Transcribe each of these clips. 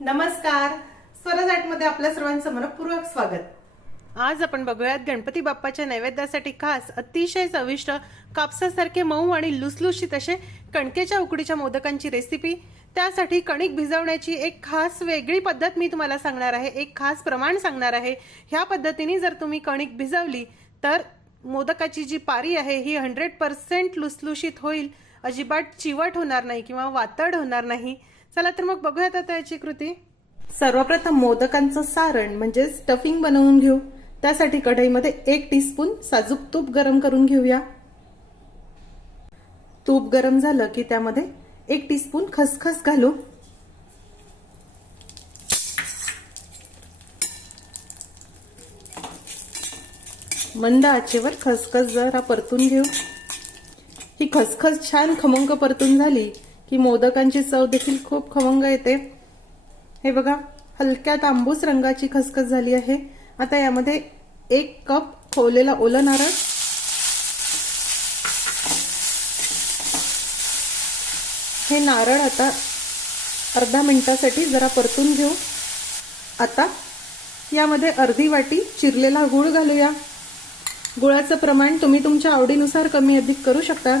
नमस्कार. स्वराजमध्ये आपल्या सर्वांचं मनपूर्वक स्वागत. आज आपण बघूयात गणपती बाप्पाच्या नैवेद्यासाठी खास अतिशय चविष्ट कापसासारखे मऊ आणि लुसलुशीत असे कणकेच्या उकडीच्या मोदकांची रेसिपी त्यासाठी कणिक भिजवण्याची एक खास वेगळी पद्धत मी तुम्हाला सांगणार आहे. एक खास प्रमाण सांगणार आहे. ह्या पद्धतीने जर तुम्ही कणिक भिजवली तर मोदकाची जी पारी आहे ही हंड्रेड पर्सेंट लुसलुशीत होईल. अजिबात चिवट होणार नाही किंवा वातड होणार नाही. चला तर मग बघूयात आता याची कृती. सर्वप्रथम मोदकांचं सारण म्हणजे स्टफिंग बनवून घेऊ. त्यासाठी कढईमध्ये एक टीस्पून साजूक तूप गरम करून घेऊया. तूप गरम झालं की त्यामध्ये एक टीस्पून खसखस घालू. मंद आचेवर खसखस जरा परतून घेऊ. ही खसखस छान खमंग परतून झाली की मोदकांची चव देखील खूप खमंग येते. हे बघा हलक्या तांबूस रंगाची खसखस झाली आहे. आता यामध्ये एक कप खोवलेला ओलं नारळ. हे नारळ आता अर्धा मिनिटासाठी जरा परतून घेऊ. आता यामध्ये अर्धी वाटी चिरलेला गूळ घालूया. गुळाचं प्रमाण तुम्ही तुमच्या आवडीनुसार कमी अधिक करू शकता.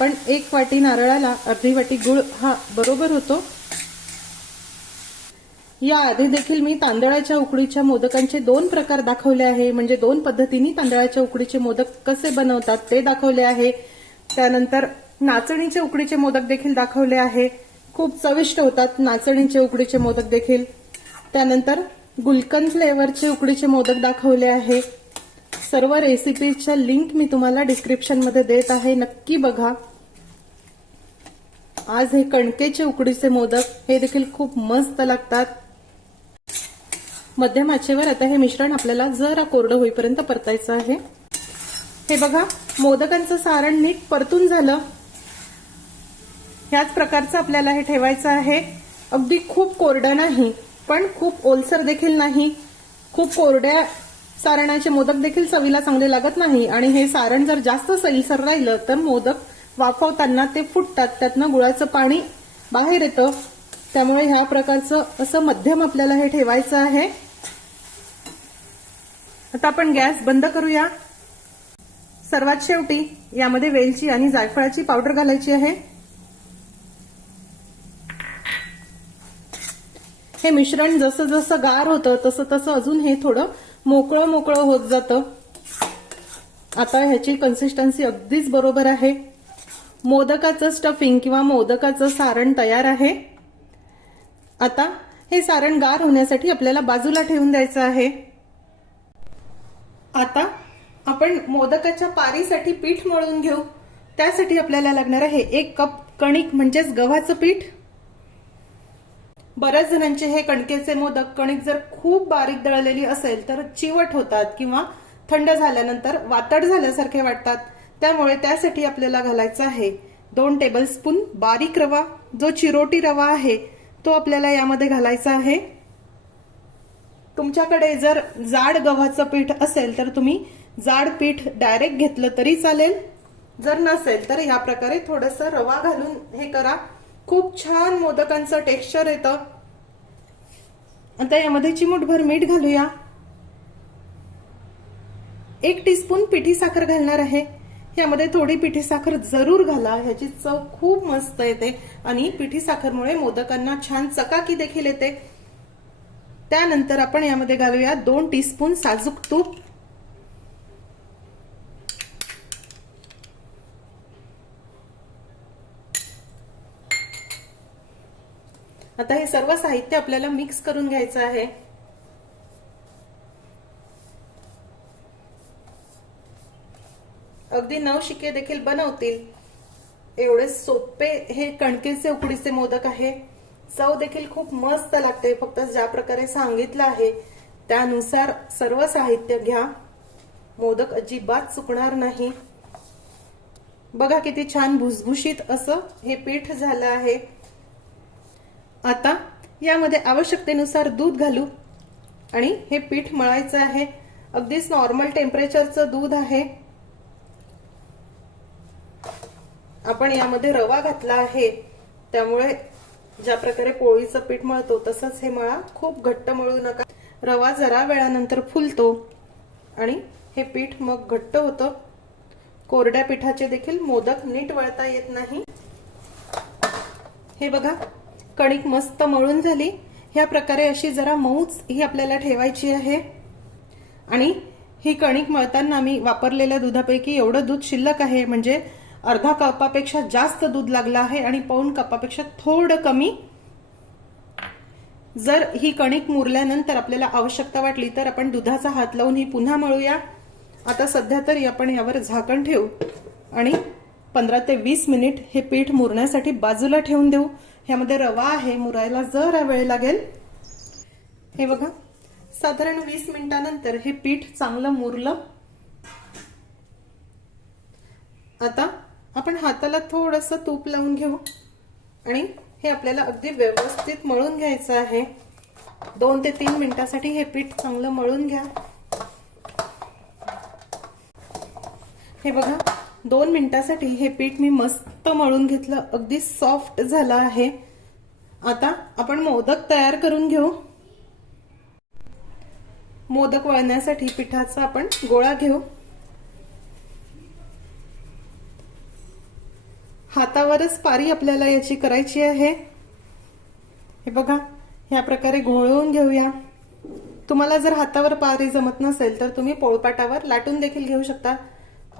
पण एक वाटी नारळाला अर्धी वाटी गुळ हा बरोबर होतो. या आधी देखील मी तांदळाच्या उकडीच्या मोदकांचे दोन प्रकार दाखवले आहे. म्हणजे दोन पद्धतीने तांदळाच्या उकडीचे मोदक कसे बनवतात ते दाखवले आहे. त्यानंतर नाचणीचे उकडीचे मोदक देखील दाखवले आहे. खूप चविष्ट होतात नाचणीचे उकडीचे मोदक देखील. त्यानंतर गुलकंद फ्लेवरचे उकडीचे मोदक दाखवले आहे. सर्व रेसिपीच्या लिंक मी तुम्हाला डिस्क्रिप्शनमध्ये देत आहे. नक्की बघा. आज हे कणकेचे उकडीचे मोदक हे देखील खूप मस्त लागतात. मध्यम आचेवर आता हे मिश्रण आपल्याला जरा कोरडं होईपर्यंत परतायचं आहे. हे बघा मोदकांचं सारण नीट परतून झालं. ह्याच प्रकारचं आपल्याला हे ठेवायचं आहे. अगदी खूप कोरडं नाही पण खूप ओलसर देखील नाही. खूप कोरड्या सारणाचे मोदक देखील चवीला चांगले लागत नाही. आणि हे सारण जर जास्त सैलसर राहिलं तर मोदक वाफवताना ते फुटतात त्यातनं गुळाचं पाणी बाहेर येतं. त्यामुळे ह्या प्रकारचं असं मध्यम आपल्याला हे ठेवायचं आहे. आता आपण गॅस बंद करूया. सर्वात शेवटी यामध्ये वेलची आणि जायफळाची पावडर घालायची आहे. हे मिश्रण जसं जसं गार होतं तसं तसं अजून हे थोडं मोकळं मोकळं होत जातं. आता ह्याची कन्सिस्टन्सी अगदीच बरोबर आहे. मोदकाचं स्टफिंग किंवा मोदकाचं सारण तयार आहे. आता हे सारण गार होण्यासाठी आपल्याला बाजूला ठेवून द्यायचं आहे. आता आपण मोदकाच्या पारीसाठी पीठ मळून घेऊ. त्यासाठी आपल्याला लागणार आहे एक कप कणिक म्हणजेच गव्हाचं पीठ. बऱ्याच जणांचे हे कणकेचे मोदक कणिक जर खूप बारीक दळलेली असेल तर चिवट होतात किंवा थंड झाल्यानंतर वातड झाल्यासारखे वाटतात. त्यामुळे त्यासाठी आपल्याला घालायचं आहे दोन टेबलस्पून बारीक रवा जो चिरोटी रवा आहे तो आपल्याला यामध्ये घालायचा आहे. तुमच्याकडे जर जाड गव्हाचं पीठ असेल तर तुम्ही जाड पीठ डायरेक्ट घेतलं तरी चालेल. जर नसेल तर या प्रकारे थोडस रवा घालून हे करा. खूप छान मोदकांचं टेक्स्चर येतं. आता यामध्ये चिमूटभर मीठ घालूया. एक टीस्पून पिठी साखर घालणार आहे. यामध्ये थोडी पिठी साखर जरूर घाला ह्याची चव खूप मस्त येते. आणि पिठी साखरमुळे मोदकांना छान चकाकी देखील येते. त्यानंतर आपण यामध्ये घालूया दोन टीस्पून साजूक तूप. आता हे सर्व साहित्य आपल्याला मिक्स करून घ्यायचं आहे. अगदी नवशिके देखील बनवतील. एवढे सोपे हे कणकेचे उकडीचे मोदक आहे. चव देखील खूप मस्त लागते. फक्त ज्या प्रकारे सांगितलं आहे त्यानुसार सर्व साहित्य घ्या. मोदक अजिबात चुकणार नाही. बघा किती छान भुसभुशीत असं हे पीठ झालं आहे. आता यामध्ये आवश्यकतेनुसार दूध घालू. आणि हे पीठ मळायचं आहे. अगदीच नॉर्मल टेम्परेचरचं दूध आहे. आपण यामध्ये रवा घातला आहे. त्यामुळे ज्या प्रकारे पोळीचं पीठ मळतो तसंच हे मळा. खूप घट्ट मळू नका. रवा जरा वेळानंतर फुलतो आणि हे पीठ मग घट्ट होतं. कोरड्या पिठाचे देखील मोदक नीट वळता येत नाही. हे बघा कणिक मस्त मळून झाली. ह्या प्रकारे अशी जरा मऊच ही आपल्याला ठेवायची आहे. आणि ही कणिक मळताना मी वापरलेल्या दुधापैकी एवढं दूध शिल्लक आहे म्हणजे अर्धा कपापेक्षा जास्त दूध लागलं आहे आणि पाऊण कपापेक्षा थोडं कमी. जर ही कणिक मुरल्यानंतर आपल्याला आवश्यकता वाटली तर आपण दुधाचा हात लावून ही पुन्हा मळूया. आता सध्या तरी आपण यावर झाकण ठेवू आणि पंधरा ते वीस मिनिट हे पीठ मुरण्यासाठी बाजूला ठेवून देऊ. ह्यामध्ये रवा आहे मुरायला जरा वेळ लागेल. हे बघा साधारण वीस मिनिटानंतर हे पीठ चांगलं मुरलं. आता आपण हाताला थोडस तूप लावून घेऊ. आणि हे आपल्याला अगदी व्यवस्थित मळून घ्यायचं आहे. दोन ते तीन मिनिटासाठी हे पीठ चांगलं मळून घ्या. हे बघा दोन मिनिटासाठी हे पीठ मी मस्त मळून घेतलं. अगदी सॉफ्ट झालं आहे. आता आपण मोदक तयार करून घेऊ. मोदक वळण्यासाठी पिठाचा आपण गोळा घेऊ. हातावरच पारी आपल्याला याची करायची आहे. हे बघा ह्या प्रकारे घोळवून घेऊया. तुम्हाला जर हातावर पारी जमत नसेल तर तुम्ही पोळपाटावर लाटून देखील घेऊ शकता.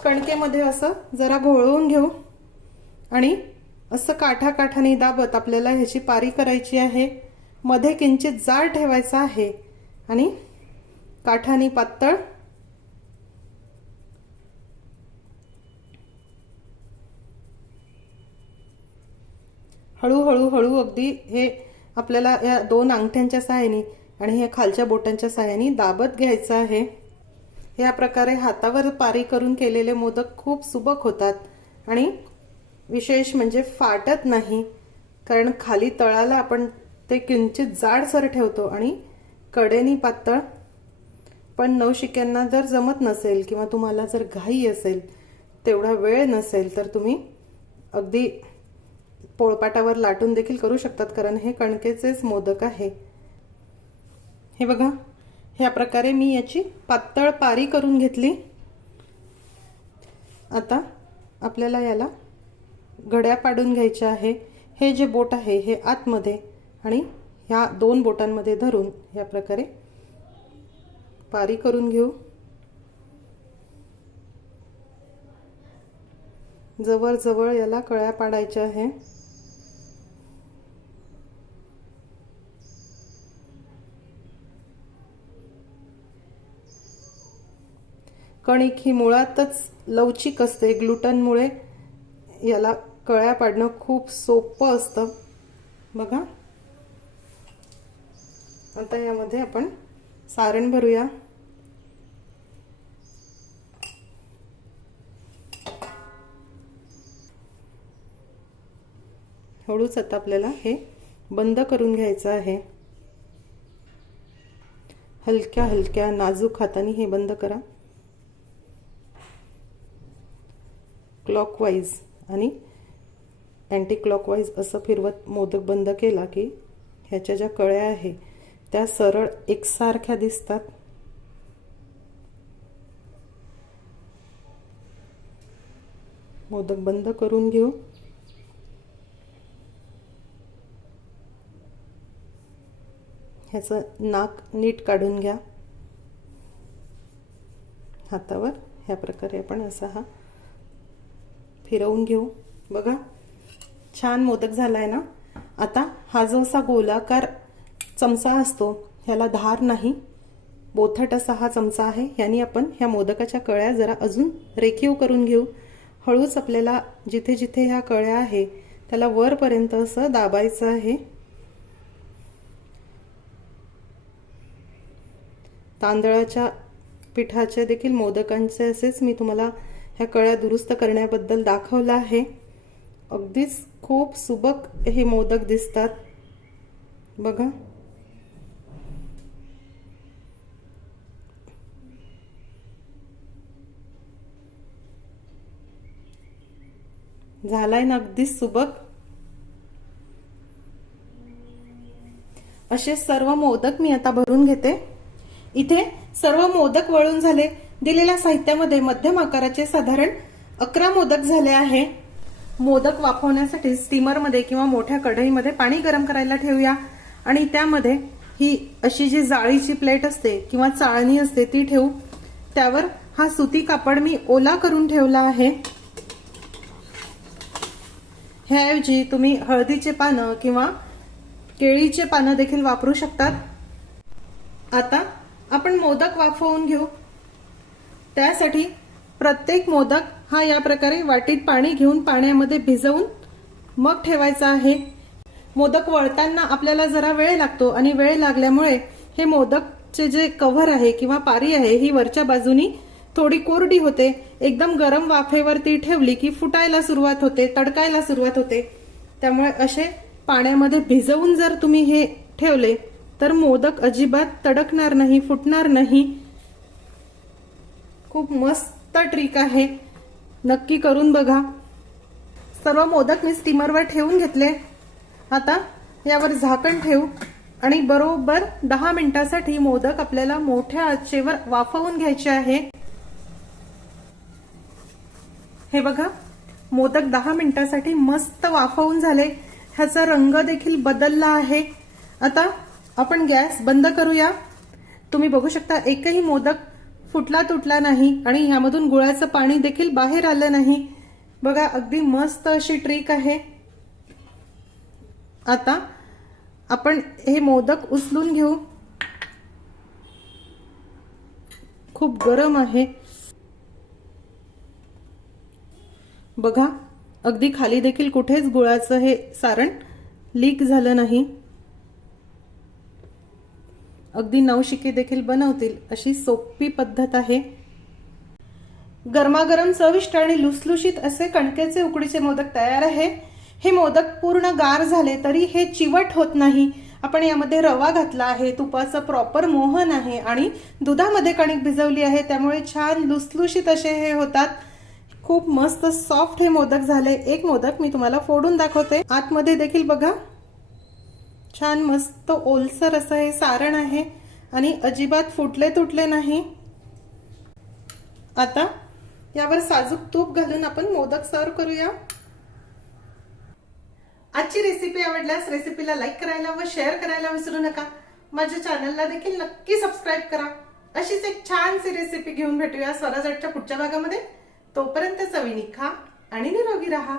कणकेमध्ये असं जरा घोळवून घेऊ. आणि असं काठा काठाने दाबत आपल्याला ह्याची पारी करायची आहे. मध्ये किंचित जाड ठेवायचा आहे. आणि काठानी पातळ हळूहळू हळू अगदी हे आपल्याला या दोन अंगठ्यांच्या सहाय्याने आणि ह्या खालच्या बोटांच्या सहाय्याने दाबत घ्यायचं आहे. या प्रकारे हातावर पारी करून केलेले मोदक खूप सुबक होतात आणि विशेष म्हणजे फाटत नाही कारण खाली तळाला आपण ते किंचित जाडसर ठेवतो आणि कडेनी पातळ. पण नवशिक्यांना जर जमत नसेल किंवा तुम्हाला जर घाई असेल तेवढा वेळ नसेल तर तुम्ही अगदी पोळपाटावर लाटून देखील करू शकतात कारण हे कणकेचेच मोदक आहे. हे बघा ह्या प्रकारे मी याची पातळ पारी करून घेतली. आता आपल्याला याला घड्या पाडून घ्यायच्या आहे. हे जे बोट आहे हे आतमध्ये आणि ह्या दोन बोटांमध्ये धरून ह्या प्रकारे पारी करून घेऊ. जवळजवळ याला कळ्या पाडायच्या आहे. कणिक ही मुळातच लवचिक असते. ग्लुटनमुळे याला कळ्या पाडणं खूप सोपं असतं. बघा. आता यामध्ये आपण सारण भरूया. हळूच आता आपल्याला हे बंद करून घ्यायचं आहे. हलक्या हलक्या नाजूक हाताने हे बंद करा. क्लॉकवाईज आणि अँटी क्लॉकवाईज असं फिरवत मोदक बंद केला की ह्याच्या ज्या कळ्या आहे त्या सरळ एकसारख्या दिसतात. मोदक बंद करून घेऊ. ह्याचं नाक नीट काढून घ्या. हातावर. ह्या प्रकारे आपण असा हा फिरवून घेऊ. बघा छान मोदक झालाय ना? आता हा जो असा गोलाकार चमचा असतो ह्याला धार नाही. बोथट असा हा चमचा आहे. याने आपण ह्या मोदकाच्या कळ्या जरा अजून रेखीव करून घेऊ. हळूच आपल्याला जिथे जिथे ह्या कळ्या आहे त्याला वरपर्यंत असं दाबायचं आहे. तांदळाच्या पिठाचे देखील मोदकांचे असेच मी तुम्हाला ह्या कळ्या दुरुस्त करण्याबद्दल दाखवलं आहे. अगदीच खूप सुबक हे मोदक दिसतात. बघा. झालाय ना अगदीच सुबक. असे सर्व मोदक मी आता भरून घेते. इथे सर्व मोदक वळून झाले. दिलेल्या साहित्यामध्ये मध्यम आकाराचे साधारण अकरा मोदक झाले आहे. मोदक वाफवण्यासाठी स्टीमरमध्ये किंवा मोठ्या कढईमध्ये पाणी गरम करायला ठेवूया. आणि त्यामध्ये ही अशी जी जाळीची प्लेट असते किंवा चाळणी असते ती ठेवू. त्यावर हा सुती कापड मी ओला करून ठेवला आहे. ह्याऐवजी तुम्ही हळदीचे पानं किंवा केळीचे पानं देखील वापरू शकतात. आता आपण मोदक वाफवून घेऊ. त्यासाठी प्रत्येक मोदक हा या प्रकारे वाटीत पाणी घेऊन पाण्यामध्ये भिजवून मग ठेवायचा आहे. मोदक वळताना आपल्याला जरा वेळ लागतो आणि वेळ लागल्यामुळे हे मोदकचे जे कव्हर आहे किंवा पारी आहे ही वरच्या बाजूनी थोडी कोरडी होते. एकदम गरम वाफेवरती ठेवली की फुटायला सुरुवात होते तडकायला सुरुवात होते. त्यामुळे असे पाण्यामध्ये भिजवून जर तुम्ही हे ठेवले तर मोदक अजिबात तडकणार नाही फुटणार नाही. खूप मस्त ट्रिक आहे. नक्की करून बघा. सर्व मोदक मी स्टीमरवर ठेवून घेतले. आता यावर झाकण ठेवू. आणि बरोबर दहा मिनिटासाठी मोदक आपल्याला मोठ्या आचेवर वाफवून घ्यायचे आहे. हे बघा मोदक दहा मिनिटासाठी मस्त वाफवून झाले. ह्याचा रंग देखील बदलला आहे. आता आपण गॅस बंद करूया. तुम्ही बघू शकता एकही मोदक फुटला तुटला नाही आणि ह्यामधून गुळाचं पाणी देखील बाहेर आलं नाही. बघा अगदी मस्त अशी ट्रिक आहे. आता आपण हे मोदक उचलून घेऊ. खूप गरम आहे. बघा अगदी खाली देखील कुठेच गुळाचं हे सारण लीक झालं नाही. अगदी नवशिके देखील बनवतील अशी सोपी पद्धत आहे. गरमागरम चविष्ट आणि लुसलुशीत असे कणकेचे उकडीचे मोदक तयार आहे. हे मोदक पूर्ण गार झाले तरी हे चिवट होत नाही. आपण यामध्ये रवा घातला आहे तुपाचं प्रॉपर मोहन आहे आणि दुधामध्ये कणिक भिजवली आहे त्यामुळे छान लुसलुशीत असे हे होतात. खूप मस्त सॉफ्ट हे मोदक झाले. एक मोदक मी तुम्हाला फोडून दाखवते. आतमध्ये देखील बघा. छान मस्त ओलसर असं हे सारण आहे. आणि अजिबात फुटले तुटले नाही. आता यावर साजूक तूप घालून आपण मोदक सर्व करूया. आजची रेसिपी आवडल्यास रेसिपीला लाईक करायला व शेअर करायला विसरू नका. माझ्या चॅनलला देखील नक्की सबस्क्राईब करा. अशीच एक छानशी रेसिपी घेऊन भेटूया स्वराजटच्या पुढच्या भागामध्ये. तोपर्यंत चवीनी खा आणि निरोगी राहा.